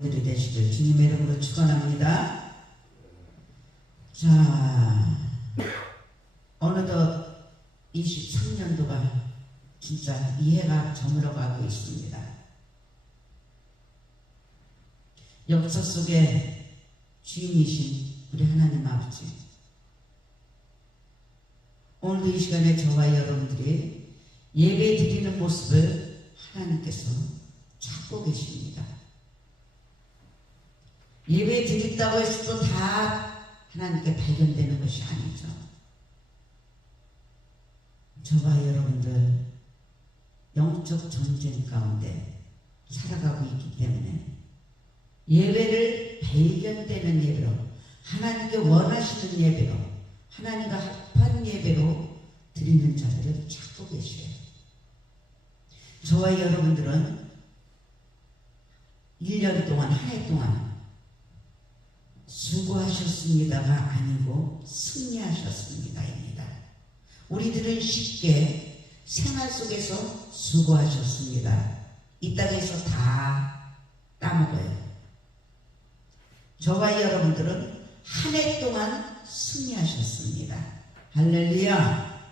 들이 되시길 주님의 이름으로 축원합니다. 자, 어느덧 23년도가 진짜 이해가 저물어가고 있습니다. 역사 속에 주인이신 우리 하나님 아버지, 오늘도 이 시간에 저와 여러분들이 예배 드리는 모습을 하나님께서 찾고 계십니다. 예배 드린다고 해서 또 다 하나님께 발견되는 것이 아니죠. 저와 여러분들 영적 전쟁 가운데 살아가고 있기 때문에 예배를 발견되는 예배로, 하나님께 원하시는 예배로, 하나님과 합한 예배로 드리는 자들을 찾고 계셔요. 저와 여러분들은 1년 동안, 한 해 동안 수고하셨습니다가 아니고 승리하셨습니다입니다. 우리들은 쉽게 생활 속에서 수고하셨습니다, 이 땅에서 다 따먹어요. 저와 여러분들은 한 해 동안 승리하셨습니다. 할렐루야,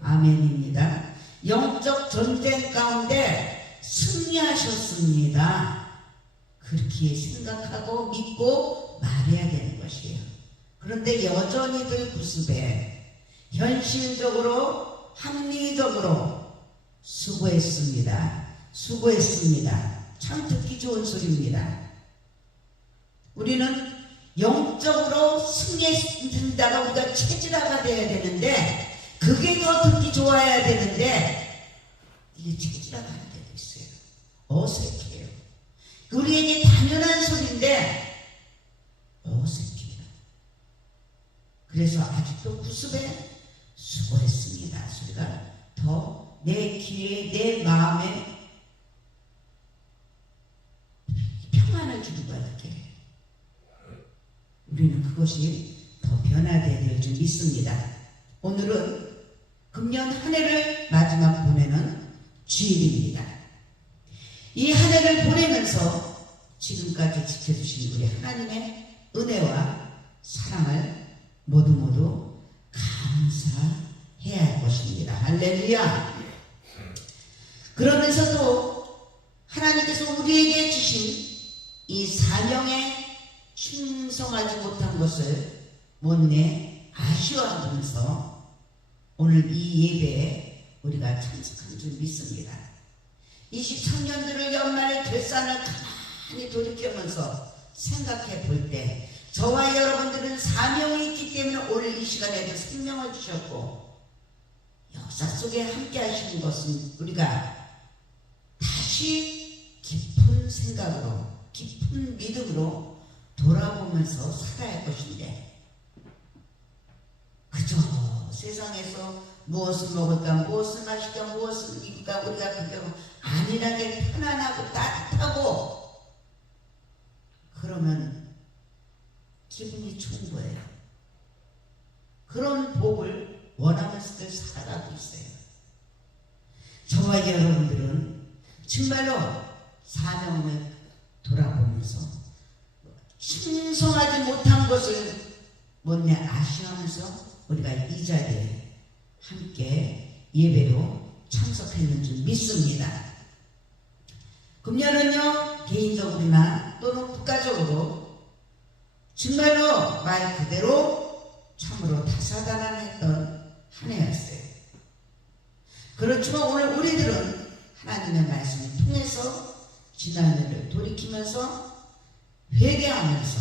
아멘입니다. 영적 전쟁 가운데 승리하셨습니다. 그렇게 생각하고 믿고 말해야 되는 것이에요. 그런데 여전히들 구습에 현실적으로 합리적으로 수고했습니다. 참 듣기 좋은 소리입니다. 우리는 영적으로 승리했습니다가 우리가 체질화가 되어야 되는데, 그게 더 듣기 좋아야 되는데 이게 체질화가 안 되고 있어요. 어색해요. 우리에게 당연한 소리인데 어색해요. 그래서 아직도 구습에 수고했습니다 소리가 더 내 귀에, 내 마음에 평안을 주는 거야. 그게 우리는 그것이 더 변화되어야 될 줄 믿습니다. 오늘은 금년 한 해를 마지막 보내는 주일입니다. 이 한 해를 보내면서 지금까지 지켜주신 우리 하나님의 은혜와 사랑을 모두 감사해야 할 것입니다. 할렐루야. 그러면서도 하나님께서 우리에게 주신 이 사명에 충성하지 못한 것을 못내 아쉬워하면서 오늘 이 예배에 우리가 참석한 줄 믿습니다. 23년도를 연말의 결산을 가만히 돌이켜면서 생각해 볼 때 저와 여러분들은 사명이 있기 때문에 오늘 이 시간에도 생명을 주셨고, 역사 속에 함께 하시는 것은 우리가 다시 깊은 생각으로, 깊은 믿음으로 돌아보면서 살아야 할 것인데, 그저 세상에서 무엇을 먹을까, 무엇을 마실까, 무엇을 입을까, 우리가 그게 안일하게 편안하고 따뜻하고 그러면 기분이 좋은 거예요. 그런 복을 원하면서 살아가고 있어요. 저와 여러분들은 정말로 사명을 돌아보면서 충성하지 못한 것을 못내 아쉬워하면서 우리가 이 자리에 함께 예배로 참석했는 줄 믿습니다. 금년은요, 개인적으로나 또는 국가적으로 정말로 말 그대로 참으로 다사다난했던 한 해였어요. 그렇지만 오늘 우리들은 하나님의 말씀을 통해서 지난 해를 돌이키면서 회개하면서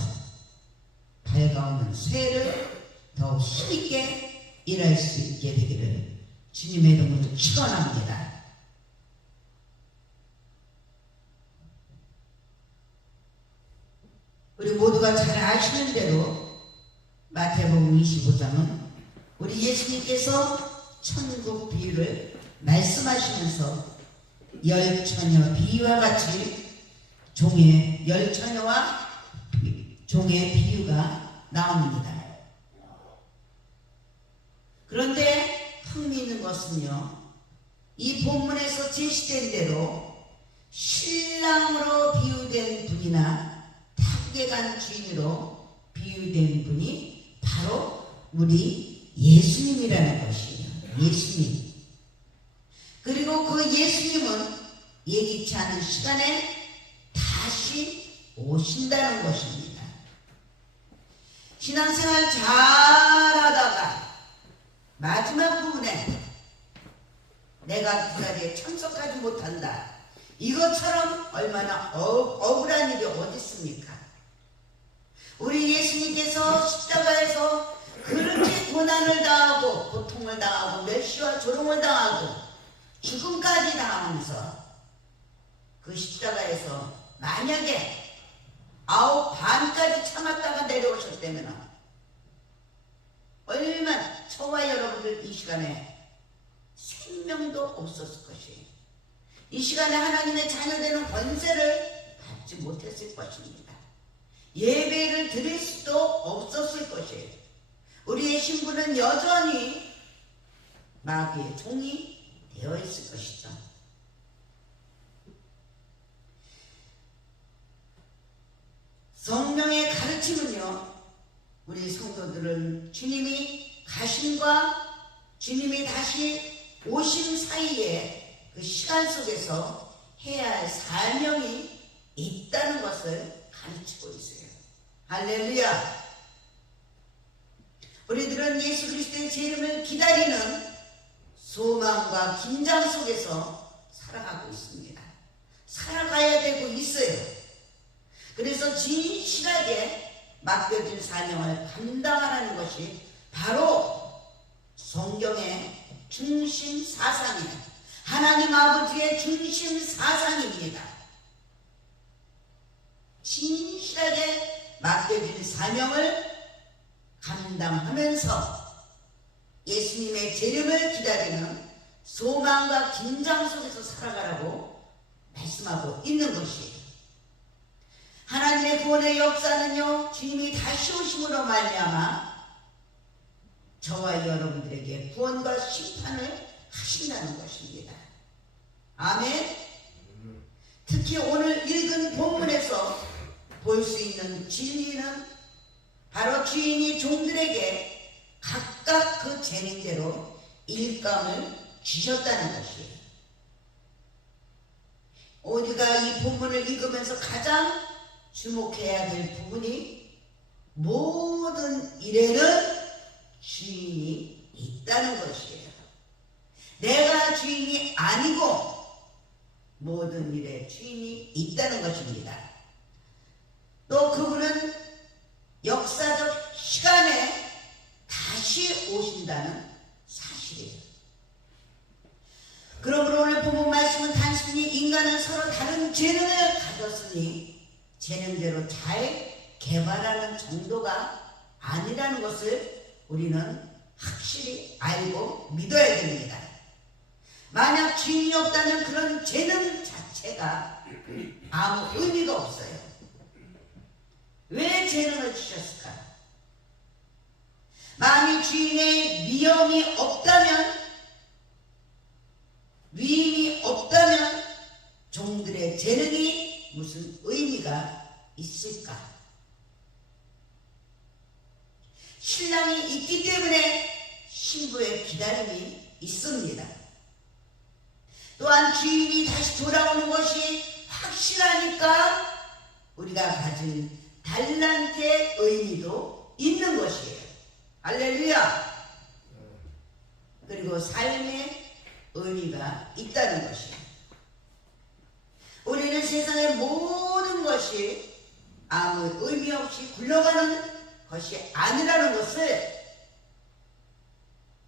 밝아오는 새해를 더욱 힘있게 일할 수 있게 되기를 주님의 이름으로 축원합니다. 우리 모두가 잘 아시는 대로 마태복음 25장은 우리 예수님께서 천국 비유를 말씀하시면서 열처녀 비유와 같이 열처녀와 종의 비유가 나옵니다. 그런데 흥미있는 것은요, 이 본문에서 제시된 대로 신랑으로 비유된 분이나 완벽한 주인으로 비유된 분이 바로 우리 예수님이라는 것이에요. 예수님. 그리고 그 예수님은 예기치 않은 시간에 다시 오신다는 것입니다. 신앙생활 잘하다가 마지막 부분에 내가 그 자리에 참석하지 못한다. 이것처럼 얼마나 억울한 일이 어디 있습니까? 우리 예수님께서 십자가에서 그렇게 고난을 당하고 고통을 당하고 멸시와 조롱을 당하고 죽음까지 당하면서 그 십자가에서 만약에 9반까지 참았다가 내려오셨다면 얼마나 저와 여러분들 이 시간에 생명도 없었을 것이에요. 이 시간에 하나님의 자녀되는 권세를 받지 못했을 것입니다. 예배를 드릴 수도 없었을 것이에요. 우리의 신분은 여전히 마귀의 종이 되어 있을 것이죠. 성령의 가르침은요, 우리 성도들은 주님이 가심과 주님이 다시 오심 사이에 그 시간 속에서 해야 할 사명이 있다는 것을 가르치고 있어요. 할렐루야! 우리들은 예수 그리스도의 재림을 기다리는 소망과 긴장 속에서 살아가고 있습니다. 살아가야 되고 있어요. 그래서 진실하게 맡겨진 사명을 감당하라는 것이 바로 성경의 중심 사상이에요. 하나님 아버지의 중심 사상입니다. 진실하게 맡겨진 사명을 감당하면서 예수님의 재림을 기다리는 소망과 긴장 속에서 살아가라고 말씀하고 있는 것이에요. 하나님의 구원의 역사는요, 주님이 다시 오심으로 말미암아 저와 여러분들에게 구원과 심판을 하신다는 것입니다. 아멘. 특히 오늘 읽은 본문에서 볼 수 있는 진리는 바로 주인이 종들에게 각각 그 재능대로 일감을 주셨다는 것이에요. 우리가 이 본문을 읽으면서 가장 주목해야 될 부분이 모든 일에는 주인이 있다는 것이에요. 내가 주인이 아니고 모든 일에 주인이 있다는 것입니다. 또 그분은 역사적 시간에 다시 오신다는 사실이에요. 그러므로 오늘 본문 말씀은 단순히 인간은 서로 다른 재능을 가졌으니 재능대로 잘 개발하는 정도가 아니라는 것을 우리는 확실히 알고 믿어야 됩니다. 만약 주인이 없다면 그런 재능 자체가 아무 의미가 없어요. 왜 재능을 주셨을까? 만일 주인의 위엄이 없다면, 위임이 없다면 종들의 재능이 무슨 의미가 있을까? 신랑이 있기 때문에 신부의 기다림이 있습니다. 또한 주인이 다시 돌아오는 것이 확실하니까 우리가 가진 달란트의 의미도 있는 것이에요. 할렐루야! 그리고 삶의 의미가 있다는 것이에요. 우리는 세상의 모든 것이 아무 의미 없이 굴러가는 것이 아니라는 것을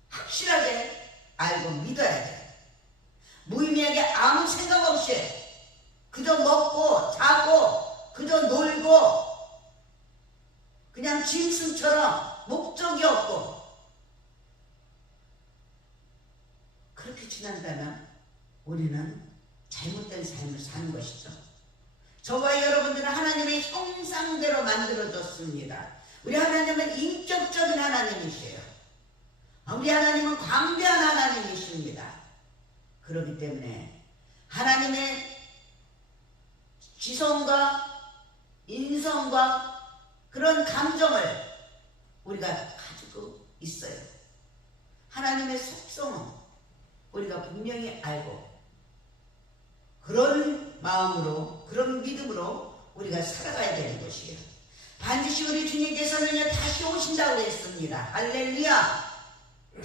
확실하게 알고 믿어야 돼요. 무의미하게 아무 생각 없이 그저 먹고 자고 그저 놀고 그냥 짐승처럼 목적이 없고 그렇게 지난다면 우리는 잘못된 삶을 사는 것이죠. 저와 여러분들은 하나님의 형상대로 만들어졌습니다. 우리 하나님은 인격적인 하나님이세요. 우리 하나님은 광대한 하나님이십니다. 그렇기 때문에 하나님의 지성과 인성과 그런 감정을 우리가 가지고 있어요. 하나님의 속성은 우리가 분명히 알고 그런 마음으로 그런 믿음으로 우리가 살아가야 되는 것이에요. 반드시 우리 주님께서는요 다시 오신다고 했습니다. 할렐루야.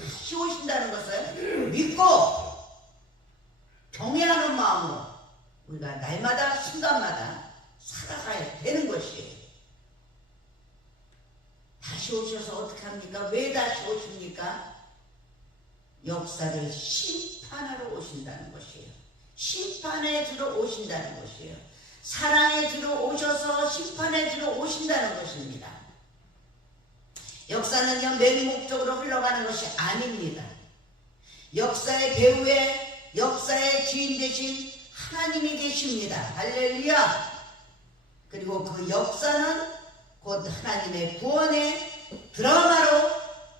다시 오신다는 것을 믿고 경외하는 마음으로 우리가 날마다 순간마다 살아가야 되는 것이에요. 다시 오셔서 어떻게 합니까? 왜 다시 오십니까? 역사를 심판하러 오신다는 것이에요. 심판해 주러 오신다는 것이에요. 사랑해 주러 오셔서 심판해 주러 오신다는 것입니다. 역사는요 맹목적으로 흘러가는 것이 아닙니다. 역사의 배후에 역사의 주인 되신 하나님이 계십니다. 할렐루야. 그리고 그 역사는 곧 하나님의 구원의 드라마로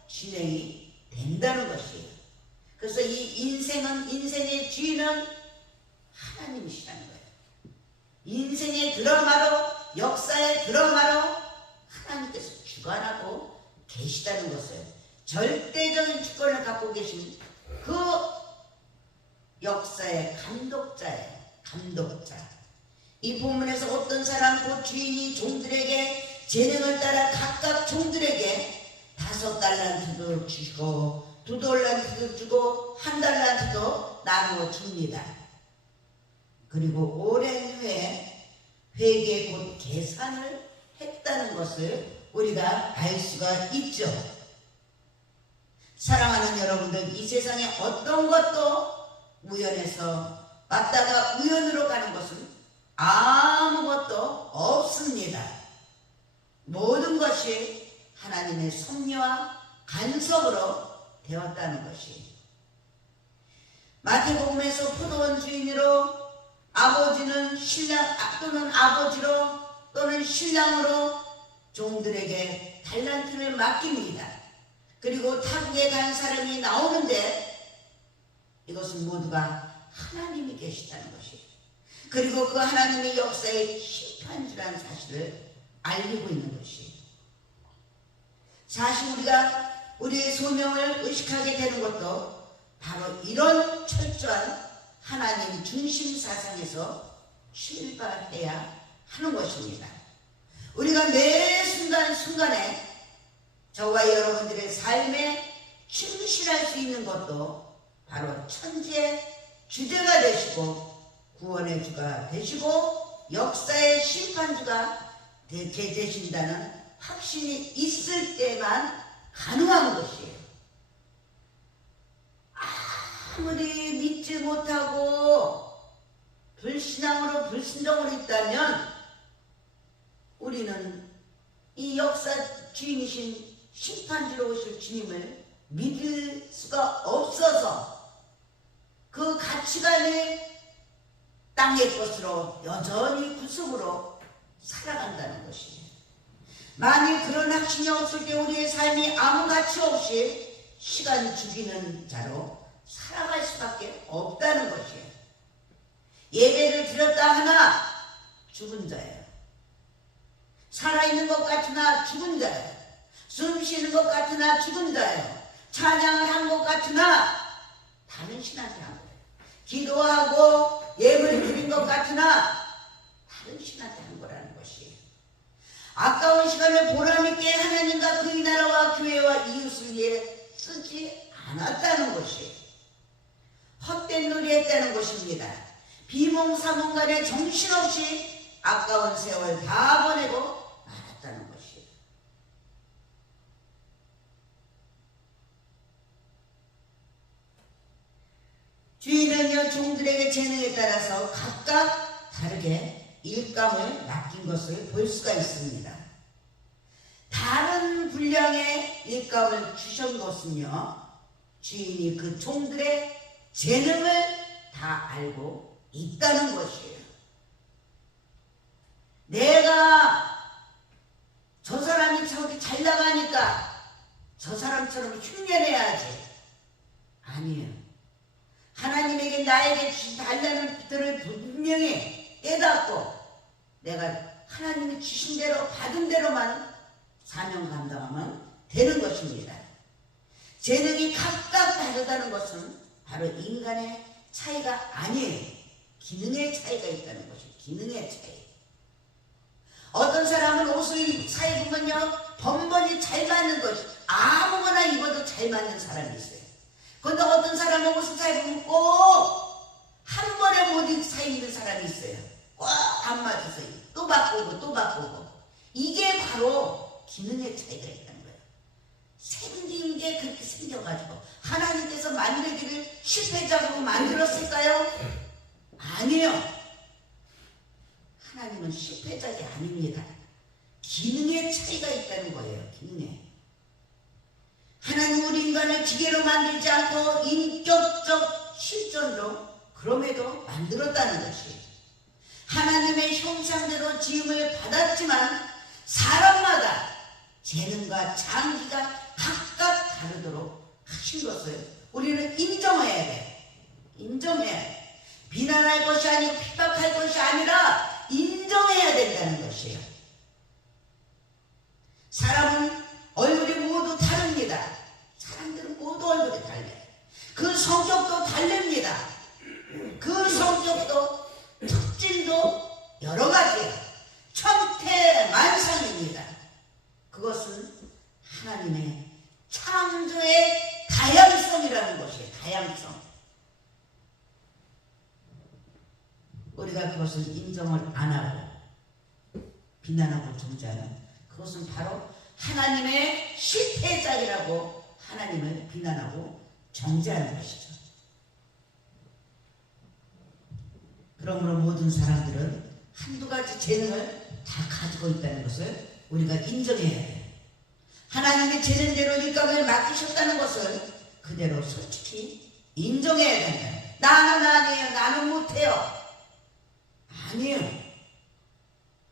진행이 된다는 것이에요. 그래서 이 인생의 주인은 하나님이시라는 거예요. 인생의 드라마로, 역사의 드라마로 하나님께서 주관하고 계시다는 것을, 절대적인 주권을 갖고 계신 그 역사의 감독자예요. 감독자. 이 본문에서 어떤 사람 그 주인이 종들에게 재능을 따라 각각 종들에게 5달란트도 주시고 2달란트도 주고 1달란트도 나누어 줍니다. 그리고 오랜 후에 회계 곧 계산을 했다는 것을 우리가 알 수가 있죠. 사랑하는 여러분들, 이 세상에 어떤 것도 우연에서 맞다가 우연으로 가는 것은 아무것도 없습니다. 모든 것이 하나님의 섭리와 간섭으로 되었다는 것이, 마태복음에서 포도원 주인으로 아버지는 신랑 또는 아버지로 또는 신랑으로 종들에게 달란트를 맡깁니다. 그리고 타국에 간 사람이 나오는데 이것은 모두가 하나님이 계시다는 것이에요. 그리고 그 하나님의 역사의 심판주라는 사실을 알리고 있는 것이에요. 사실 우리가 우리의 소명을 의식하게 되는 것도 바로 이런 철저한 하나님 중심 사상에서 출발해야 하는 것입니다. 우리가 매 순간순간에 저와 여러분들의 삶에 충실할 수 있는 것도 바로 천지의 주제가 되시고 구원의 주가 되시고 역사의 심판주가 되신다는 확신이 있을 때만 가능한 것이에요. 아무리 믿지 못하고 불신앙으로 불순종으로 있다면 우리는 이 역사 주인이신 심판주로 오실 주님을 믿을 수가 없어서 그 가치관이 땅의 것으로 여전히 구속으로 살아간다는 것이에요. 만일 그런 확신이 없을 때 우리의 삶이 아무 가치 없이 시간 죽이는 자로 살아갈 수밖에 없다는 것이에요. 예배를 드렸다 하나 죽은 자예요. 살아있는 것 같으나 죽은 자예요. 숨 쉬는 것 같으나 죽은 자예요. 찬양을 한 것 같으나 다른 신한테 한 거예요. 기도하고 예물을 드린 것 같으나 다른 신한테 한 거라는 것이에요. 아까운 시간을 보람있게 하나님과 그의 나라와 교회와 이웃을 위해 쓰지 않았다는 것이에요. 헛된 놀이 했다는 것입니다. 비몽사몽간에 정신없이 아까운 세월 다 보내고 말았다는 것이에요. 주인은요 종들에게 재능에 따라서 각각 다르게 일감을 맡긴 것을 볼 수가 있습니다. 다른 분량의 일감을 주신 것은요 주인이 그 종들의 재능을 다 알고 있다는 것이에요. 내가 저 사람이 저기 잘 나가니까 저 사람처럼 흉내내야지. 아니에요. 하나님에게 나에게 주신 달란트를 분명히 깨닫고 내가 하나님이 주신 대로 받은 대로만 사명 감당하면 되는 것입니다. 재능이 각각 다르다는 것은 바로 인간의 차이가 아니에요. 기능의 차이가 있다는 것이에요. 기능의 차이. 어떤 사람은 옷을 사입으면요 번번이 잘 맞는 것이 아무거나 입어도 잘 맞는 사람이 있어요. 그런데 어떤 사람은 옷을 사입으면 꼭 한 번에 못 사입는 사람이 있어요. 꼭 안 맞아서 또 바꾸고 또 바꾸고. 이게 바로 기능의 차이가 있다는 거예요. 생긴 게 그렇게 생겨가지고 하나님께서 만들기를 실패작으로 만들었을까요? 아니에요. 하나님은 실패작이 아닙니다. 기능의 차이가 있다는 거예요. 기능에. 하나님 우리 인간을 기계로 만들지 않고 인격적 실존으로 그럼에도 만들었다는 것이 하나님의 형상대로 지음을 받았지만 사람마다 재능과 장기가 각각 다르도록 하신 것을 우리는 인정해야 돼. 인정해야 돼. 비난할 것이 아니고 핍박할 것이 아니라 인정해야 된다는 것이에요. 사람은 얼굴이 모두 다릅니다. 사람들은 모두 얼굴이 달라요. 그 성격도 다릅니다. 그 성격도 특징도 여러 가지예요. 천태만상입니다. 그것은 하나님의 창조의 다양성이라는 것이에요. 다양성. 우리가 그것을 인정을 안 하고 비난하고 정죄하는 그것은 바로 하나님의 실패작이라고 하나님을 비난하고 정죄하는 것이죠. 그러므로 모든 사람들은 한두 가지 재능을 다 가지고 있다는 것을 우리가 인정해야 돼요. 하나님의 재능대로 일감을 맡기셨다는 것을 그대로 솔직히 인정해야 된다. 나는 아니에요. 나는 못해요. 아니에요.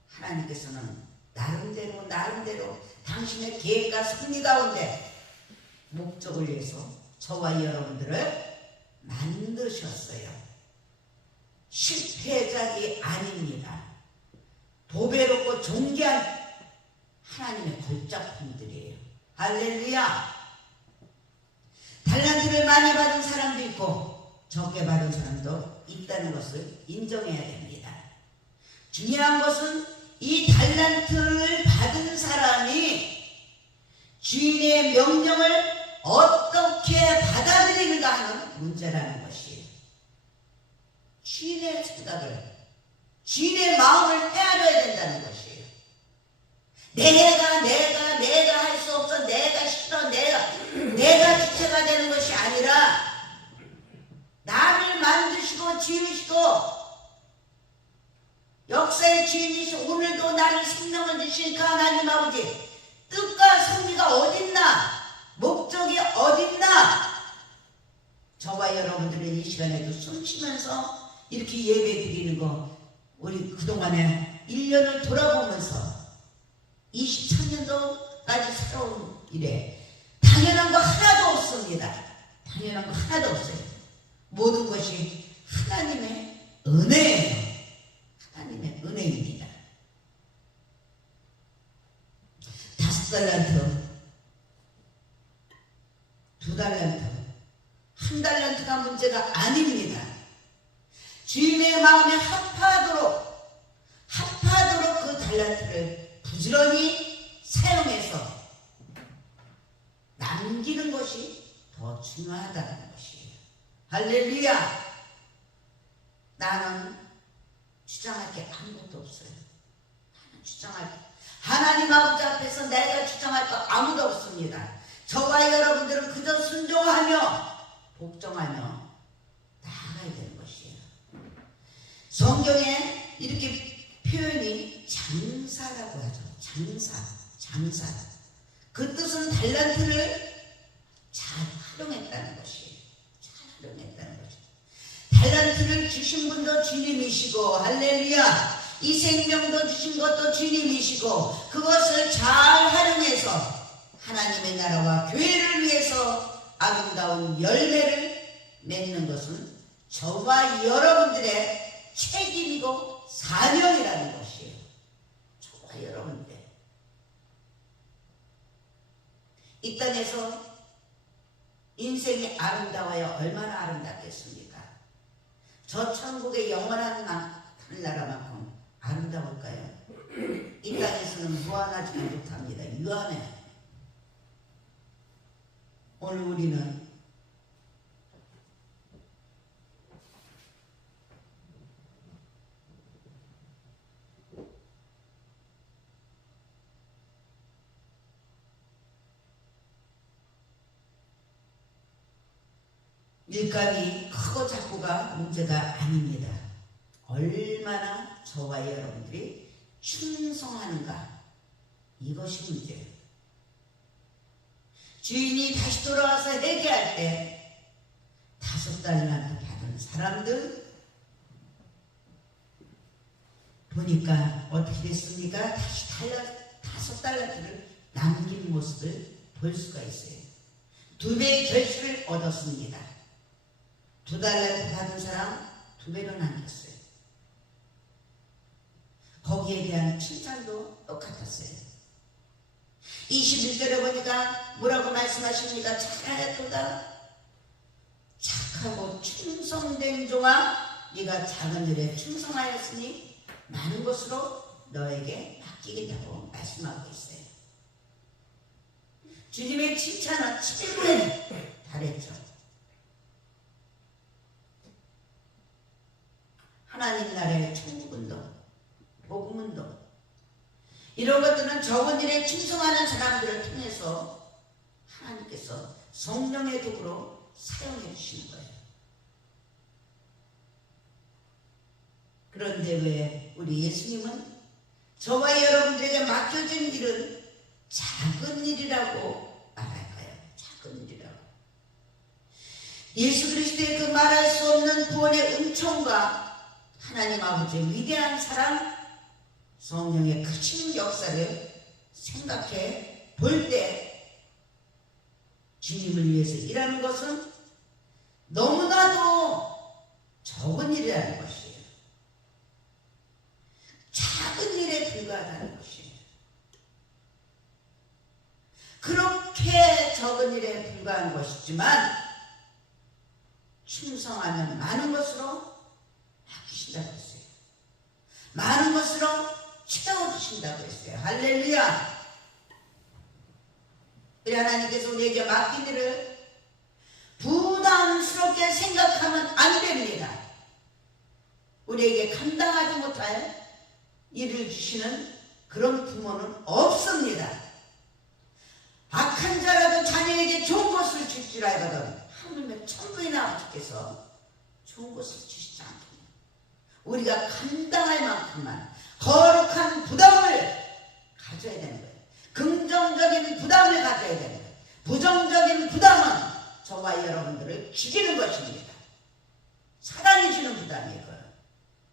하나님께서는 나름대로 당신의 계획과 섭리 가운데 목적을 위해서 저와 여러분들을 만드셨어요. 실패작이 아닙니다. 보배롭고 존귀한 하나님의 골작품들이에요. 할렐루야. 달란트를 많이 받은 사람도 있고 적게 받은 사람도 있다는 것을 인정해야 됩니다. 중요한 것은 이 달란트를 받은 사람이 주인의 명령을 어떻게 받아들이는가 하는 문제라는 것이에요. 주인의 생각을, 주인의 마음을 헤아려야 된다는 것이에요. 내가 할 수 없어, 내가 싫어, 내가 주체가 되는 것이 아니라 나를 만드시고 지으시고 역사의 주인이시고 오늘도 나를 생명을 주신 그 하나님 아버지 뜻과 섭리가 어딨나, 목적이 어딨나. 저와 여러분들은 이 시간에도 숨 쉬면서 이렇게 예배 드리는 거 우리 그동안에 1년을 돌아보면서 23년도까지 살아온 일에 당연한 거 하나도 없습니다. 당연한 거 하나도 없어요. 모든 것이 하나님의 은혜예요. 하나님의 은혜입니다. 5달란트, 2달란트, 1달란트가 문제가 아닙니다. 주인의 마음에 합하도록 그 달란트를 부지런히 사용해서 남기는 것이 더 중요하다는 것이에요. 할렐루야. 나는 주장할 게 아무것도 없어요. 나는 주장할 게 하나님 아버지 앞에서 내가 주장할 거 아무도 없습니다. 저와 여러분들은 그저 순종하며 복종하며 나아가야 되는 것이에요. 성경에 이렇게 표현이 장사라고 하죠. 장사. 그 뜻은 달란트를 잘 활용했다는 것이에요. 잘 활용했다는 것이에요. 달란트를 주신 분도 주님이시고, 할렐루야. 이 생명도 주신 것도 주님이시고, 그것을 잘 활용해서 하나님의 나라와 교회를 위해서 아름다운 열매를 맺는 것은 저와 여러분들의 책임이고 사명이라는 것이에요. 저와 여러분들. 이 땅에서 인생이 아름다워야 얼마나 아름답겠습니까? 저 천국의 영원한 하늘나라만큼 아름다울까요? 이 땅에서는 무한하지 못합니다. 유한해. 오늘 우리는 일감이 크고 작고가 문제가 아닙니다. 얼마나 저와 여러분들이 충성하는가, 이것이 문제예요. 주인이 다시 돌아와서 회개할 때 5달란트 받은 사람들 보니까 어떻게 됐습니까? 다시 5달란트를 남긴 모습을 볼 수가 있어요. 2배의 결실을 얻었습니다. 2달란트 받은 사람 2배로 남겼어요. 거기에 대한 칭찬도 똑같았어요. 21절에 보니까 뭐라고 말씀하십니까? 잘하였도다. 착하고 충성된 종아, 네가 작은 일에 충성하였으니 많은 것으로 너에게 맡기겠다고 말씀하고 있어요. 주님의 칭찬은 7분에 달했죠. 하나님 나라의 천국운동, 복음운동, 이런 것들은 적은 일에 충성하는 사람들을 통해서 하나님께서 성령의 도구로 사용해 주시는 거예요. 그런데 왜 우리 예수님은 저와 여러분들에게 맡겨진 일은 작은 일이라고 말할까요? 작은 일이라고. 예수 그리스도의 그 말할 수 없는 구원의 은총과 하나님 아버지의 위대한 사랑, 성령의 크신 역사를 생각해 볼 때 주님을 위해서 일하는 것은 너무나도 적은 일이라는 것이에요. 작은 일에 불과하다는 것이에요. 그렇게 적은 일에 불과한 것이지만 충성하면 많은 것으로 맡기신다고 했어요. 많은 것으로 채워주신다고 했어요. 할렐루야. 우리 하나님께서 우리에게 맡긴 일을 부담스럽게 생각하면 안 됩니다. 우리에게 감당하지 못할 일을 주시는 그런 부모는 없습니다. 악한 자라도 자녀에게 좋은 것을 줄 줄 알거든 하물며 천부이나 아버지께서 좋은 것을 주시지 않겠냐. 우리가 감당할 만큼만 거룩한 부담을 가져야 되는 거예요. 긍정적인 부담을 가져야 되는 거예요. 부정적인 부담은 저와 여러분들을 죽이는 것입니다. 사랑이 주는 부담이에요.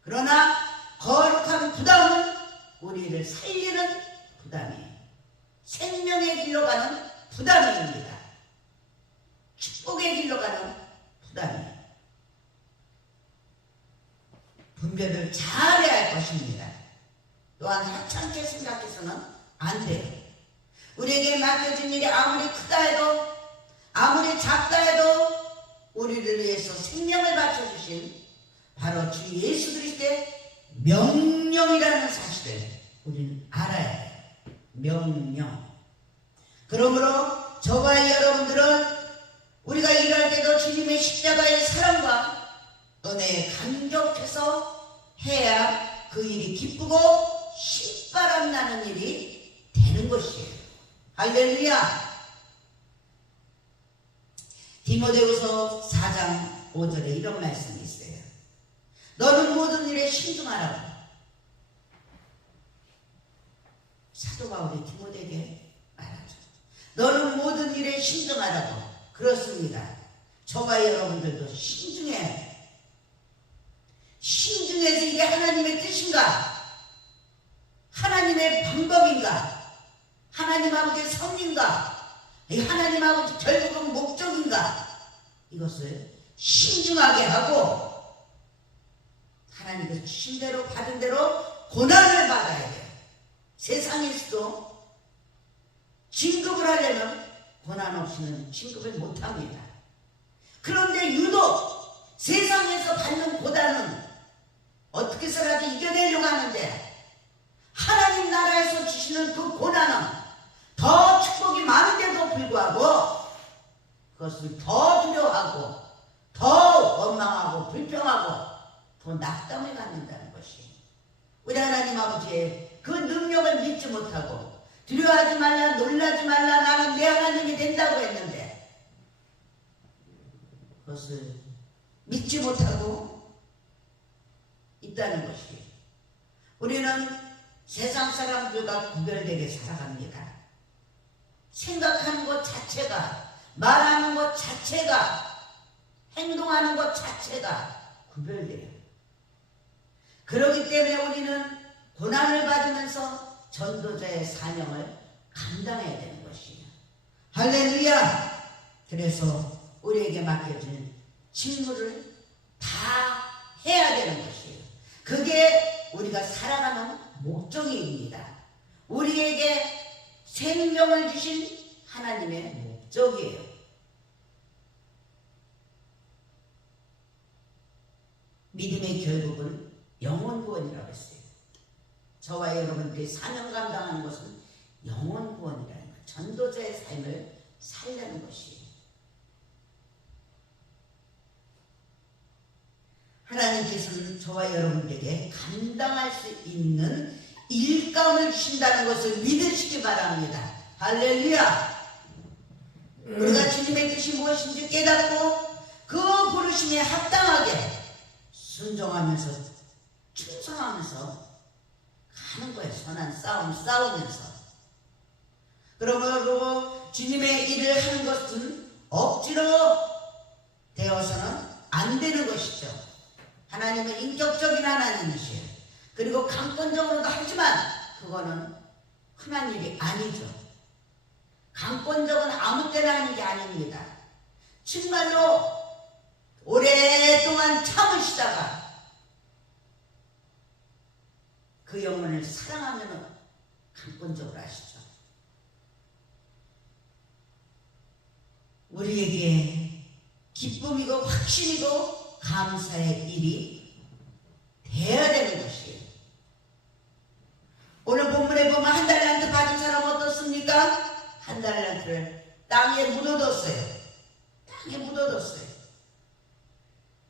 그러나 거룩한 부담은 우리를 살리는 부담이에요. 생명의 길로 가는 부담입니다. 축복의 길로 가는 부담이에요. 분별을 잘해야 할 것입니다. 또한 하찮게 생각해서는 안 돼요. 우리에게 맡겨진 일이 아무리 크다 해도, 아무리 작다 해도 우리를 위해서 생명을 바쳐주신 바로 주 예수 그리스도의 명령이라는 사실을 우리는 알아야 해요. 명령. 그러므로 저와 여러분들은 우리가 일할 때도 주님의 십자가의 사랑과 은혜에 감격해서 해야 그 일이 기쁘고 신바람 나는 일이 되는 것이에요. 할렐루야. 디모데후서 4장 5절에 이런 말씀이 있어요. 너는 모든 일에 신중하라고. 사도 바울이 디모데에게 말하죠. 너는 모든 일에 신중하라고. 그렇습니다. 저와 여러분들도 신중해야 해요. 신중해서 이게 하나님의 뜻인가? 하나님의 방법인가? 하나님 아버지의 섭리인가? 하나님 아버지 결국은 목적인가? 이것을 신중하게 하고 하나님께서 주신 대로 받은 대로 고난을 받아야 돼요. 세상에서도 진급을 하려면 고난 없이는 진급을 못합니다. 그런데 유독 세상에서 받는 고난은 어떻게 해서라도 이겨내려고 하는데 하나님 나라에서 주시는 그 고난은 더 축복이 많은데도 불구하고 그것을 더 두려워하고 더 원망하고 불평하고 더 낙담을 갖는다는 것이 우리 하나님 아버지의 그 능력을 믿지 못하고 두려워하지 말라 놀라지 말라 나는 내 하나님이 된다고 했는데 그것을 믿지 못하고 있다는 것이 우리는 세상 사람들과 구별되게 살아갑니다. 생각하는 것 자체가 말하는 것 자체가 행동하는 것 자체가 구별돼요. 그렇기 때문에 우리는 고난을 받으면서 전도자의 사명을 감당해야 되는 것이에요. 할렐루야! 그래서 우리에게 맡겨진 직무를 다 해야 되는 것이에요. 그게 우리가 살아가는 목적입니다. 우리에게 생명을 주신 하나님의 목적이에요. 믿음의 결국은 영혼 구원이라고 했어요. 저와 여러분들이 사명 감당하는 것은 영혼 구원이라는 거예요. 전도자의 삶을 살려는 것이에요. 하나님께서는 저와 여러분들에게 감당할 수 있는 일감을 주신다는 것을 믿으시기 바랍니다. 할렐루야! 우리가 주님의 뜻이 무엇인지 깨닫고 그 부르심에 합당하게 순종하면서 충성하면서 가는 거예요. 선한 싸움 싸우면서. 그러므로 주님의 일을 하는 것은 억지로 되어서는 안 되는 것이죠. 하나님은 인격적인 하나님이시에요. 그리고 강권적으로도 하지만 그거는 흔한 일이 아니죠. 강권적은 아무 때나 하는 게 아닙니다. 정말로 오랫동안 참으시다가 그 영혼을 사랑하면 강권적으로 하시죠. 우리에게 기쁨이고 확신이고 감사의 일이 돼야 되는 것이에요. 오늘 본문에 보면 한 달란트 받은 사람 어떻습니까? 한 달란트를 땅에 묻어뒀어요. 땅에 묻어뒀어요.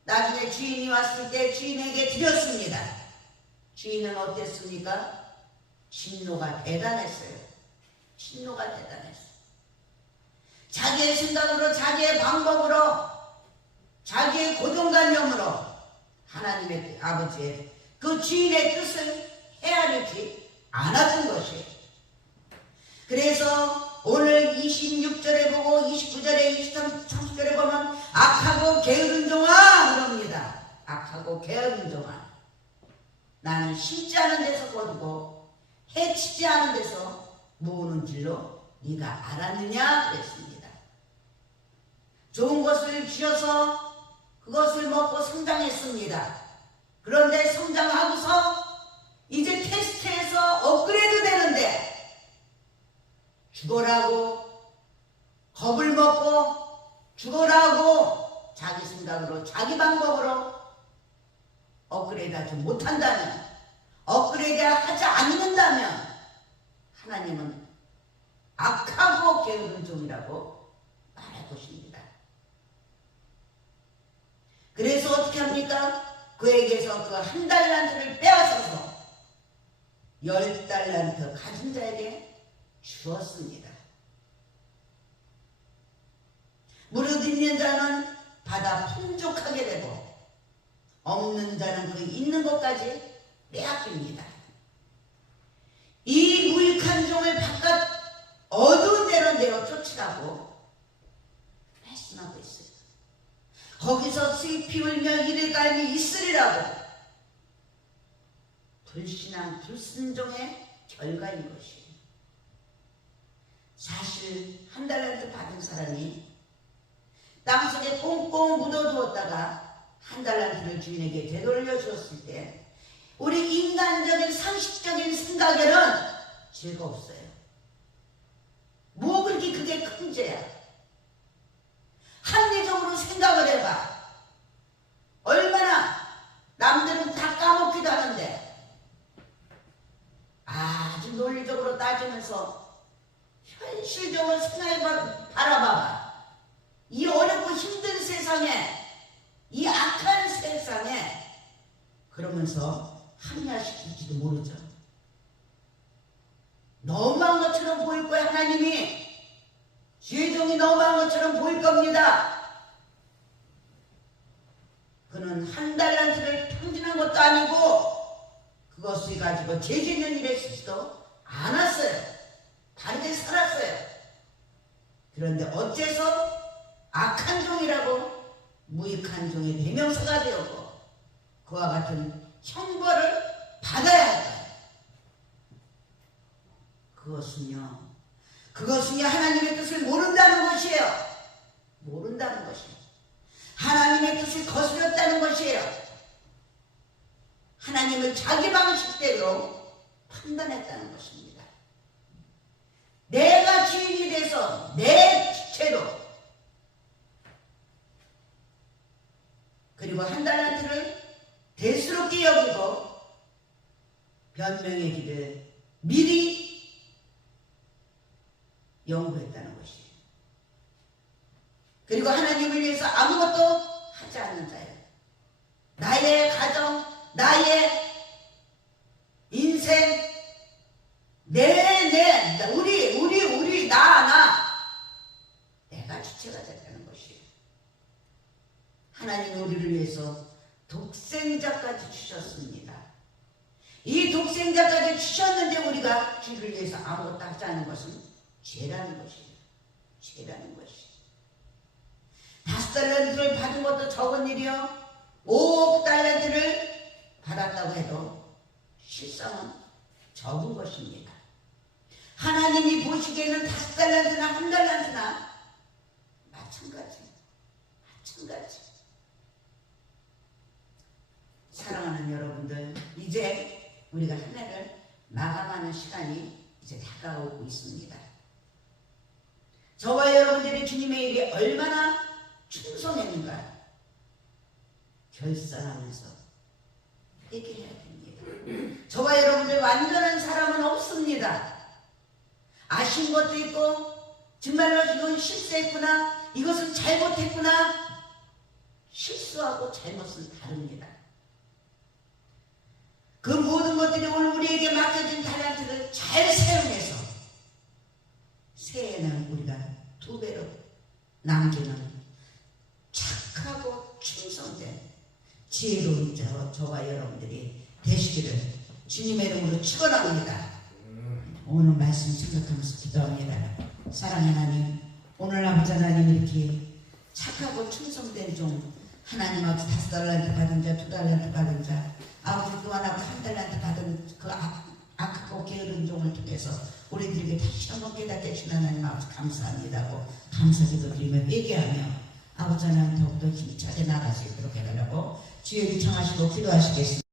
나중에 주인이 왔을 때 주인에게 드렸습니다. 주인은 어땠습니까? 진노가 대단했어요. 진노가 대단했어요. 자기의 생각으로 자기의 방법으로 자기의 고정관념으로 하나님의 아버지의 그 주인의 뜻을 헤아리지 않았던 것이에요. 그래서 오늘 26절에 보고 29절에 30절에 보면 악하고 게으른 종아 그럽니다. 악하고 게으른 종아 나는 심지 않은 데서 거두고 해치지 않은 데서 모으는 줄로 네가 알았느냐 그랬습니다. 좋은 것을 주셔서 그것을 먹고 성장했습니다. 그런데 성장하고서 이제 테스트에서 업그레이드 되는데 죽어라고 겁을 먹고 죽어라고 자기 생각으로 자기 방법으로 업그레이드하지 못한다면 업그레이드 하지 않는다면 하나님은 악하고 게으른 종이라고 말할 것입니다. 그래서 어떻게 합니까? 그에게서 그 한 달란트를 빼앗아서 10달란트 가진 자에게 주었습니다. 무릇 있는 자는 받아 풍족하게 되고 없는 자는 그 있는 것까지 빼앗깁니다. 이 무익한 종을 바깥 어두운 데로 내어 쫓으라고 말씀하고 있어요. 거기서 슬피 울며 이를 갈미 있으리라고. 불신앙 불순종의 결과인 것이에요. 사실 한 달란트 받은 사람이 땅속에 꽁꽁 묻어두었다가 한 달란트를 주인에게 되돌려 주었을 때 우리 인간적인 상식적인 생각에는 죄가 없어요. 뭐 그렇게 그게 큰 죄야. 합리적으로 생각을 해봐. 얼마나 남들은 다 까먹기도 하는데 아주 논리적으로 따지면서 현실적으로 생각해 바라봐봐. 이 어렵고 힘든 세상에, 이 악한 세상에 그러면서 합리화시킬지도 모르죠. 너무한 것처럼 보일 거야. 하나님이 죄종이 너무한 것처럼 보일 겁니다. 그는 한 달란트를 탕진한 것도 아니고 그것을 가지고 죄 짓는 일에 쓰지도 않았어요. 바르게 살았어요. 그런데 어째서 악한 종이라고 무익한 종의 대명사가 되었고 그와 같은 형벌을 받아야 할까요? 그것은요 하나님의 뜻을 모른다는 것이에요. 모른다는 것이에요. 하나님의 뜻을 거스렸다는 것이에요. 하나님을 자기 방식대로 판단했다는 것입니다. 내가 주인이 돼서 내 죄로, 그리고 한 달란트를 대수롭게 여기고 변명의 길을 미리 연구했다는 것이에요. 그리고 하나님을 위해서 아무것도 하지 않는 자예요. 나의 가정, 나의 인생, 우리, 나 내가 주체가 됐다는 것이에요. 하나님이 우리를 위해서 독생자까지 주셨습니다. 이 독생자까지 주셨는데 우리가 주를 위해서 아무것도 하지 않는 것은 죄라는 것이에요. 죄라는 것이에요. 5달란트를 받은 것도 적은 일이요. 5달란트를 받았다고 해도 실상은 적은 것입니다. 하나님이 보시기에는 5달란트나 1달란트나 마찬가지. 사랑하는 여러분들, 이제 우리가 한 해를 마감하는 시간이 이제 다가오고 있습니다. 저와 여러분들이 주님의 일에 얼마나 충성했는가 결산하면서 얘기해야 됩니다. 저와 여러분들 완전한 사람은 없습니다. 아신 것도 있고 정말로 이건 실수했구나, 이것은 잘못했구나. 실수하고 잘못은 다릅니다. 그 모든 것들이 오늘 우리에게 맡겨진 달란트를 잘 사용해서 새해에는 우리가 2배로 남기는 착하고 충성된 지혜로운 저와 여러분들이 되시기를 주님의 이름으로 축원합니다. 오늘 말씀 생각하면서 기도합니다. 사랑의 하나님, 오늘 아버지 하나님 이렇게 착하고 충성된 종 하나님 아버지 5달란트 받은 자, 2달란트 받은 자, 아버지 또 하나 1달란트 받은 그 악하고 게으른 종을 통해서 우리들에게 다시 한번 깨닫게 해주신 하나님 아버지 감사합니다고 감사기도 드리며 회개하며 아버지 하나님 더욱더 힘차게 나갈 수 있도록 해달라고 주의 요청하시고 기도하시겠습니다.